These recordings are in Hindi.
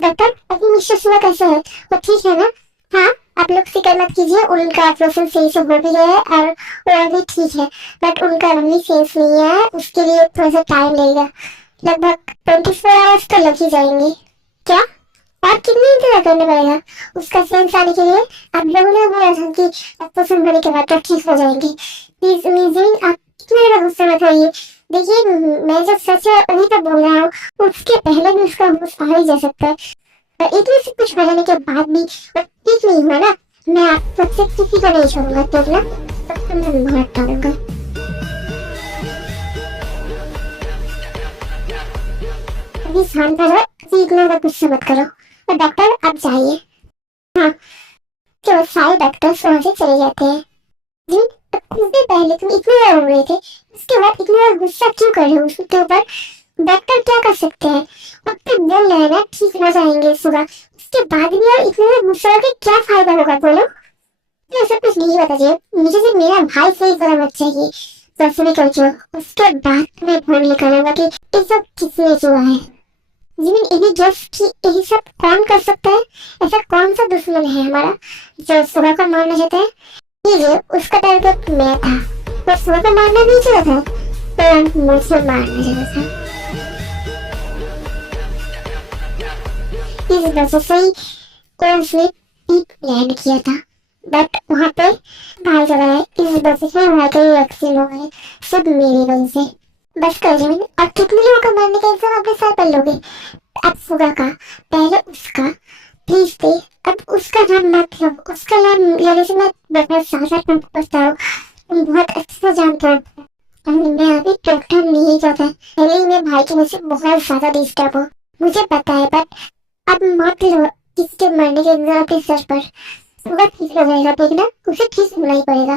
डॉक्टर, अभी मिस्टर सुबह कैसे है? वो ठीक है ना? हाँ, आप लोग फिक्र मत कीजिए, उनका ऑपरेशन सही से हो भी गया है और वो अभी ठीक है। बट उनका अभी सेंस नहीं है, उसके लिए थोड़ा सा टाइम लगेगा। लगभग 24 आवर्स तो लग ही जाएंगे। क्या? और कितनी इंतजार करना पड़ेगा उसका सेंस आने के लिए? आप लोगों ने बोला था कि ऑपरेशन होने के बाद तो ठीक हो जाएंगे। प्लीज अमेजिंग, आप कितना ज्यादा गुस्से में होइए। देखिए, मैं जो सच है वही तो बोल रहा हूँ। उसके पहले भी उसका होश आ ही जा सकता है। इतने से कुछ हो जाने के बाद भी वो ठीक नहीं हुआ ना, मैं आप सबसे किसी को नहीं छोड़ूंगा, ठीक ना? सबको मैं मार डालूंगा। अभी शांत रहो, अभी इतना ज्यादा गुस्सा मत करो। तो डॉक्टर, आप जाइए। हाँ, तो सारे डॉक्टर्स वहाँ से चले जाते हैं। जी, तो कुछ देर पहले तुम इतने ज्यादा रो रहे थे, उसके बाद इतना ज्यादा गुस्सा क्यों कर रहे हो उसके ऊपर? डॉक्टर क्या कर सकते हैं? अब तो बोल रहे हैं ना ठीक हो जाएंगे सुबह, उसके बाद भी और इतने ज्यादा गुस्सा होकर क्या फायदा होगा बोलो? तो ऐसा कुछ नहीं बता जी, मुझे सिर्फ मेरा भाई से ही पता मत चाहिए। वैसे भी कर जो, उसके बाद मैं फोन नहीं करूंगा कि ये सब किसने किया है। जीवन इन्हीं जस्ट कि यही सब कौन कर सकता है? ऐसा कौन सा दुश्मन है हमारा जो सुबह को मारना चाहता है? ये जो उसका टारगेट मैं था, वो सुबह को मारना नहीं चाहता था, तो मुझे मारना चाहता था। इस वजह से ही उसने एक प्लान किया था। बट वहाँ पे भाई चला है, इस वजह से भाई का वैक्सीन हो गए, सब मेरी वजह से। बस कर जमीन, अब कितने लोगों का मारने का इंसान अपने सर पर लोगे? अब सुबह का, पहले उसका, प्लीज दे। अब उसका नाम मत लो, उसका नाम लेने से मैं बहुत ज्यादा पछताऊं। तुम बहुत अच्छे से जानते हो मैं अभी डॉक्टर नहीं चाहता, पहले ही मैं भाई की वजह से बहुत ज्यादा डिस्टर्ब हूँ, मुझे पता है। बट अब मत लो किसी के मरने के इंतजार अपने सर पर। सुबह ठीक हो जाएगा, ठीक ना? उसे ठीक होना ही पड़ेगा।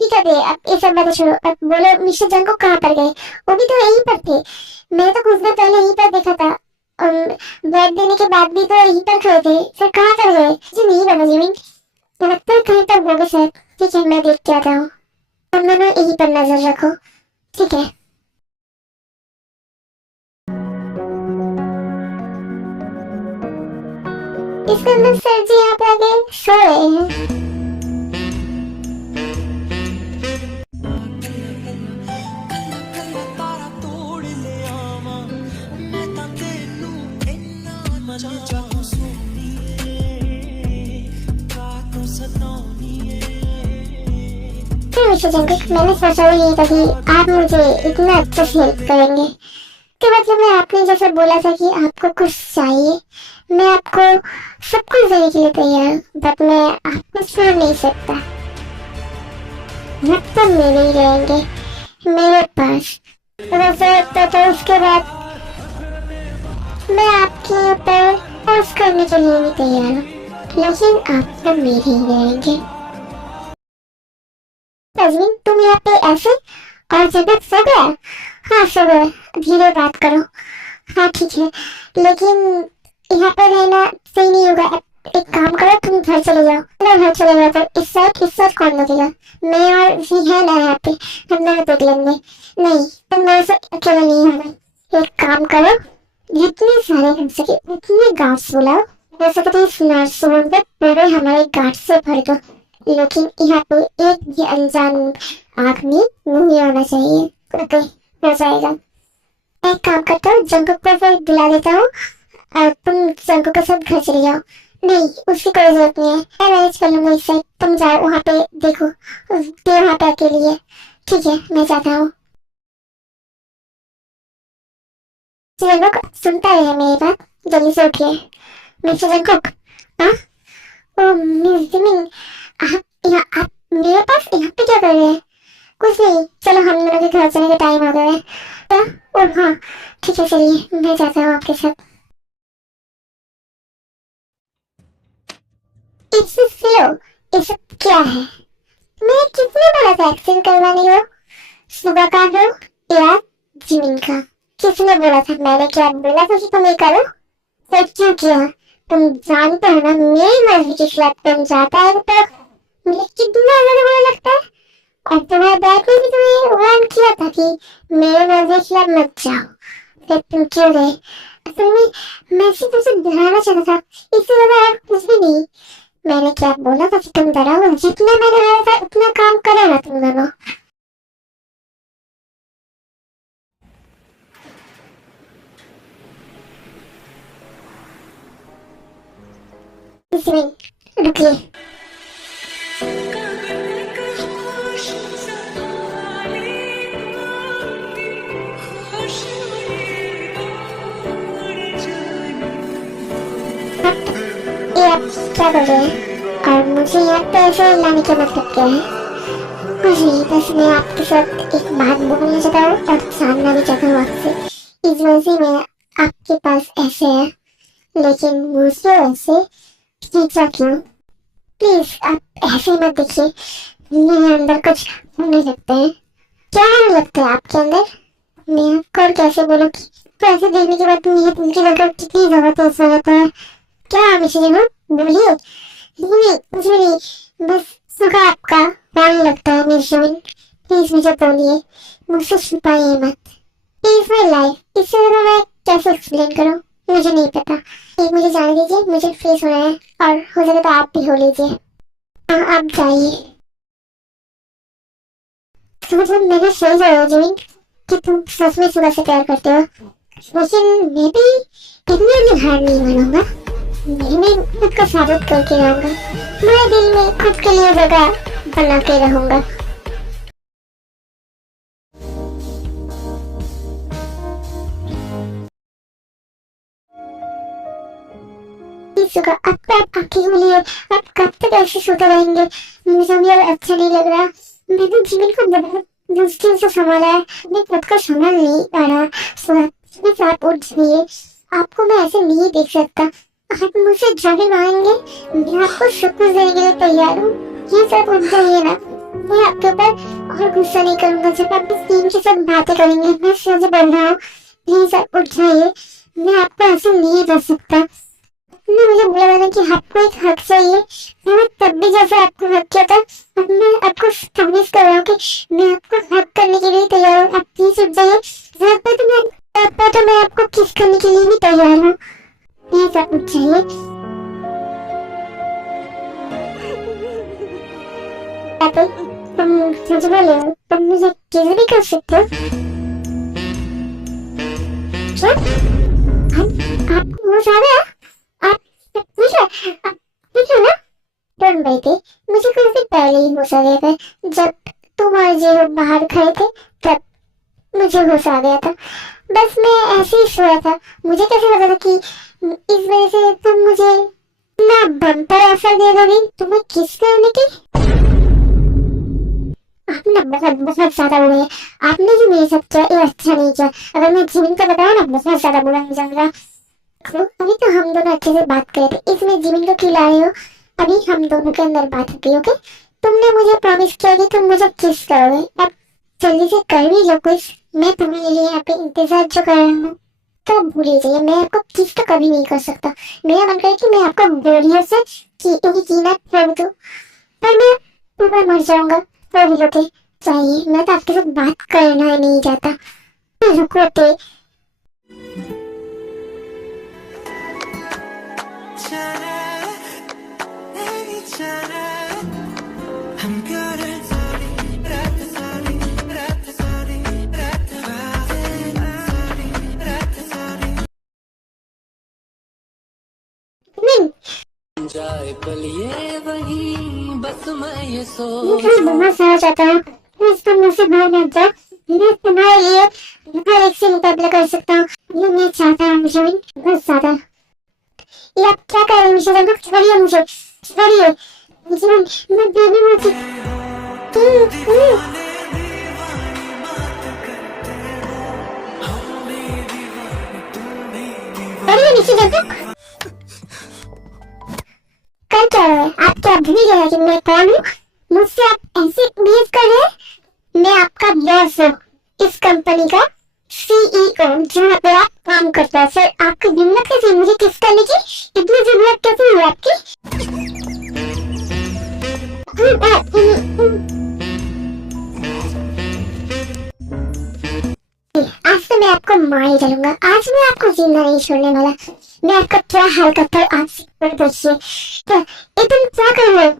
ठीक है दे, अब ये सब बातें छोड़ो। अब बोलो, मिस्टर जंग को कहाँ पर गए? वो भी तो यहीं पर थे, मैंने तो कुछ देर पहले यहीं पर देखा था। ब्लड देने के बाद भी तो यहीं पर खड़े थे, फिर कहाँ चल गए? मुझे नहीं पता जिमिन, लगता है कहीं पर होंगे शायद। ठीक है, मैं देख के आता हूँ। तुम दोनों यहीं पर नजर रखो, ठीक है? इसके अंदर सर जी यहाँ पे आगे सो रहे हैं। मिस्टर जंकुक, मैंने सोचा ही नहीं था कि आप मुझे इतना अच्छे से हेल्प करेंगे। तो मतलब मैं आपने जैसे बोला था कि आपको कुछ चाहिए, मैं आपको सब कुछ देने के लिए तैयार हूँ, बट मैं आपको छोड़ नहीं सकता। मतलब मेरे ही रहेंगे मेरे पास। वैसे तो उसके बाद मैं आपके ऊपर फोर्स करने के लिए भी तैयार हूँ, लेकिन आप तो मेरे ही रहेंगे। तजमीन, तुम यहाँ पे ऐसे और जगह सो गया? हाँ सो गया, धीरे बात करो। हाँ ठीक है, लेकिन यहाँ पर रहना सही नहीं होगा। एक काम करो, तुम घर चले जाओ। अगर घर चले जाओ तो इस साइड कौन लगेगा? मैं और जी है ना यहाँ पे, हम दोनों देख लेंगे। नहीं, तुम मेरे से अकेला नहीं होगा। एक काम करो, जितने सारे हो सके उतने गार्ड्स बुलाओ। हो सके तो इस नर्सरूम पे पूरे हमारे गार्ड से भर दो, लेकिन यहाँ पे एक भी अनजान आदमी नहीं आना चाहिए। ओके, हो जाएगा। एक काम करता हूँ, जंकुक को फिर बुला देता हूँ और तुम जंकुक के साथ घर चले जाओ। नहीं, उसकी कोई जरूरत नहीं है, मैं मैनेज कर लूंगा इस साइड। तुम जाओ वहाँ पे, देखो ये वहाँ पे अकेली है। ठीक है, मैं जाता हूँ। जंकुक सुनता है मेरी बात, जल्दी से उठिए। Mister Jungkook. हाँ? ओ मिस जिमिन, आप मेरे पास यहाँ पे क्या कर रहे हैं? कुछ नहीं, चलो हम दोनों के घर चलने का टाइम हो गया है। ओह हाँ, ठीक है, चलिए मैं जाता हूँ आपके साथ। इससे सिलो, ये सब क्या है? मैं कितने बड़ा वैक्सीन करवाने हो? सुबह का हो या जिमिन का? किसने बोला था? मैंने क्या बोला था कि तुम ये करो? तो क्यों किया? तुम जानते हो ना मेरी मर्जी के खिलाफ तुम जाता है तो मुझे कितना ज्यादा बुरा लगता है। और तुम्हारे डैड ने भी तुम्हें वार्न किया था कि मेरे मर्जी के खिलाफ मत जाओ, फिर तुम क्यों गए? असल में मैं सिर्फ तुमसे डराना चाहता था, इससे ज्यादा और कुछ भी नहीं। मैंने क्या बोला था कि तुम डराओ? जितना मैंने बोला था उतना काम करो ना तुम दोनों। इसमें रुकिए। ये आप क्या कर रहे हैं? और मुझे यहाँ पैसे लाने का मतलब क्या है? कुछ नहीं, बस मैं आपके साथ एक बात बोलना चाहता हूँ और जानना भी चाहता हूँ आपसे। इस वजह से मैं आपके पास ऐसे है, लेकिन मुझे वैसे खींचा क्यों? प्लीज आप ऐसे मत देखिए, मेरे अंदर कुछ होने लगते हैं। क्या होने लगता है आपके अंदर? मैं आपको और कैसे बोलूँ कि पैसे देने के बाद मुझे तुमकी जगह कितनी जरूरत है, जरूरत है। क्या हमेशा जरूर बोलिए। नहीं कुछ भी नहीं, बस सुखा आपका प्यार लगता है मेरी जमीन। प्लीज मुझे बोलिए, मुझसे छुपाइए मत। प्लीज माई लाइफ, इससे ज्यादा मैं कैसे एक्सप्लेन करूँ? मुझे नहीं पता। एक मुझे जाने दीजिए, मुझे फ्रेश होना है और हो सके तो आप भी हो लीजिए। हाँ आप जाइए। तो मतलब मैंने सही जाना जमीन कि तुम सच में सुबह से प्यार करते हो, लेकिन मैं भी इतनी जल्दी हार नहीं मानूंगा। मैं खुद को साबित करके रहूंगा। मैं दिल में खुद के लिए जगह बना के रहूंगा। सुबह अब तक आपकी बोलिए, आप कब तक ऐसे सोते रहेंगे? मुझे भी अब अच्छा नहीं लग रहा। मैंने जीवन को बहुत मुश्किल से संभाला है, मैं खुद को संभाल नहीं पा रहा। सुबह आप उठ जाइए, आपको मैं ऐसे नहीं देख सकता। आप मुझसे जाने मांगेंगे, मैं आपको सब कुछ देने के लिए तैयार हूँ। ये सब उठ जाइए ना, मैं आपके ऊपर और गुस्सा नहीं करूंगा। जब आप इस टीम के साथ बातें करेंगे, मैं सच बोल रहा हूँ। प्लीज आप उठ जाइए, मैं आपको ऐसे नहीं रह सकता। आपने मुझे बोला था ना कि आपको एक हक चाहिए, मैंने तब भी जैसे आपको हक किया था। अब मैं आपको प्रॉमिस कर रहा हूँ कि मैं आपको हक करने के लिए तैयार हूँ। आप प्लीज उठ जाइए। तो मैं आपको किस करने के लिए भी तैयार हूँ। प्लीज आप उठ जाइए। तुम सच बोले हो, तुम मुझे किस भी कर सकते हो क्या? आपको होश आ गया? आप मुझे मुझे ना डर रही थी। मुझे कुछ दिन पहले ही होश आ गया था, जब तुम और जीरो बाहर खड़े थे, तब मुझे होश आ गया था। बस मैं ऐसे ही सोया था। मुझे कैसे लगा था कि इस वजह से तुम मुझे ना बम्पर ऑफर दे दोगी तुम्हें किस करने की। आपने बहुत बहुत ज्यादा बुरा है। आपने जो मेरे साथ किया ये अच्छा नहीं किया। अगर मैं जीवन को बताऊँ ना, बहुत ज्यादा बुरा हो जाएगा। अभी तो हम दोनों अच्छे से बात कर रहे थे, इसमें जीवन को क्यों ला रहे हो? अभी हम दोनों के अंदर बात होती है, ओके? तुमने मुझे प्रॉमिस किया कि तुम मुझे किस करोगे। अब जल्दी से कर भी लो कुछ। मैं तुम्हारे लिए यहाँ पे इंतजार जो कर रहा हूँ, तो भूल ही जाइए। मैं आपको किस तो कभी नहीं कर सकता। मेरा मन करे कि मैं आपको बोरियत से कीमत कर दूं, पर मैं ऊपर मर जाऊंगा। तो भी लोगे चाहिए, मैं तो आपके साथ बात करना ही नहीं चाहता। रुको तो। जाए पल ये वही, बस मैं ये मैं बहुत सारा चाहता हूँ, प्लीज तुम मुझसे बाहर मत जाओ। मैं तुम्हारे लिए हर एक से मुकाबला कर सकता हूँ। ये मैं चाहता हूँ जमीन, बहुत ज्यादा। ये आप क्या कर रहे हैं? मुझे लगा छोड़िए, मुझे छोड़िए। जीवन मैं बेबी मुझे अरे नीचे देखो। कर क्या रहे हैं आप? क्या भूल गए कि मैं कौन हूँ? मुझसे आप ऐसे बिहेव कर रहे हैं? मैं आपका बॉस हूँ, इस कंपनी का सीईओ, जहाँ पे आप काम करते हैं। सर आपकी हिम्मत कैसी मुझे किस करने की? इतनी जरूरत कैसे हुई आपकी? आज तो मैं आपको मार ही डालूंगा। आज मैं आपको जिंदा नहीं छोड़ने वाला। मैं आपका क्या हाल करता हूँ आप देखिए। तो ये तुम क्या कर रहे हो?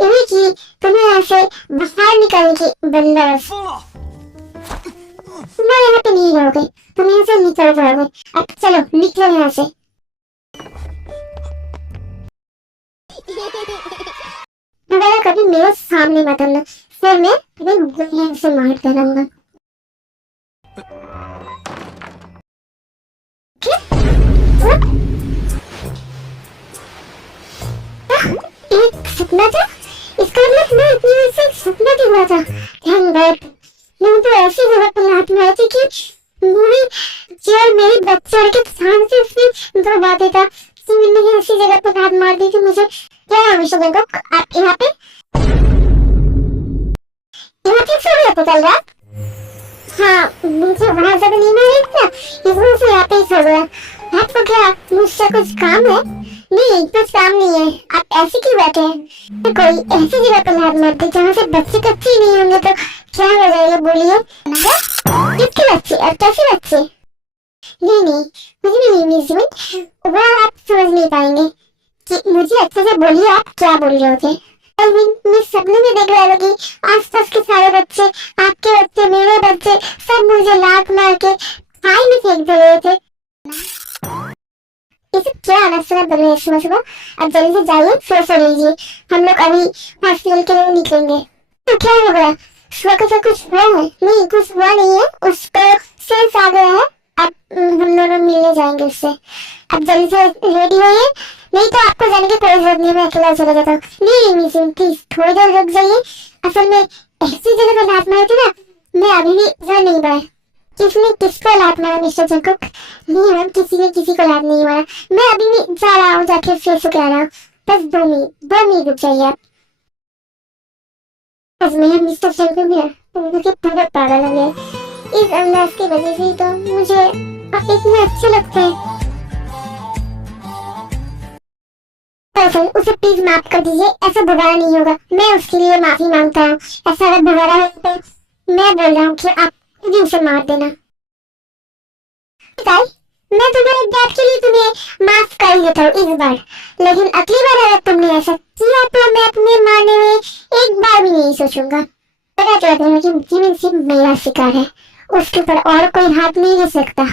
इन्हीं की तुम्हें यहाँ से बाहर निकालने की बंदोबस्त। तुम यहाँ पे नहीं रहोगे, तुम यहाँ से निकल जाओगे। अब चलो निकलो यहाँ से। दोबारा कभी मेरे सामने मत आना, फिर मैं तुम्हें गोलियों से मार डालूंगा। एक सपना था, इसका मतलब मैं इतनी देर से सपना देख रहा था। Thank God. मैं तो ऐसी जगह पर लात मारी थी कि मेरी चेयर मेरी बच्चे के सामने से उसने दबा देता। तो मैंने ऐसी जगह पर लात मार दी थी। मुझे क्या है मिस्टर बैंकॉक, आप यहाँ पे सो रहे कल रात? हाँ, मुझे वहाँ ज्यादा नींद आ रही थी ना, इस वजह से यहाँ पे ही सो गया। आपको क्या मुझसे कुछ काम है? नहीं, कुछ काम नहीं है। आप ऐसे क्यों बैठे हैं? तो कोई ऐसी जगह पर लात मार दे जहाँ से बच्चे कच्चे ही नहीं होंगे तो क्या हो जाएगा बोलिए? किसके बच्चे और कैसे बच्चे? नहीं नहीं, मुझे भी नहीं समझ, वो आप समझ नहीं पाएंगे कि मुझे अच्छे से बोलिए आप क्या बोल रहे होते। मैं सपने में देख रहा था कि आसपास के सारे बच्चे, आपके बच्चे, मेरे बच्चे सब मुझे लात मार के खाई में फेंक दे रहे थे। ये सब क्या अनसना बन रहे सुबह सुबह? अब जल्दी से जाइए, फिर सो लीजिए। हम लोग अभी हॉस्पिटल के लिए निकलेंगे। तो क्या हो गया? सुबह का कुछ हुआ है? नहीं, कुछ हुआ नहीं है। उसको सेंस आ गया है। अब हम दोनों मिलने जाएंगे उससे। अब जल्दी से रेडी होइए, नहीं तो आपको जाने की कोई जरूरत नहीं है। मैं अकेला चला जाता हूँ। नहीं मिसिंग, प्लीज थोड़ी देर रुक जाइए। असल में ऐसी जगह पर लात मारी थी ना, मैं अभी भी घर नहीं पाया। किसने किसको लात मारा मिस्टर जैकब? नहीं मैम, किसी ने किसी को लात नहीं मारा। मैं अभी भी जा रहा हूँ, जाके फिर से कह रहा हूँ। बस 2 मिनट रुक जाइए आप। बस मैं मिस्टर जैकब है, मुझे पूरा पागल हो गया। इस अंदाज की वजह से तो मुझे आप इतने अच्छे लगते हैं। सर, उसे प्लीज माफ कर दीजिए, ऐसा दोबारा नहीं होगा। मैं उसके लिए माफी मांगता हूँ। ऐसा अगर दोबारा हो तो मैं बोल रहा हूँ कि आप भी उसे मार देना। मैं तुम्हारे बात के लिए तुम्हें माफ कर देता हूँ इस बार, लेकिन अगली बार अगर तुमने ऐसा किया तो मैं तुम्हें मारने में एक बार भी नहीं सोचूंगा। पता चलता है कि जिमिन सिर्फ मेरा शिकार है, उसके ऊपर और कोई हाथ नहीं दे सकता।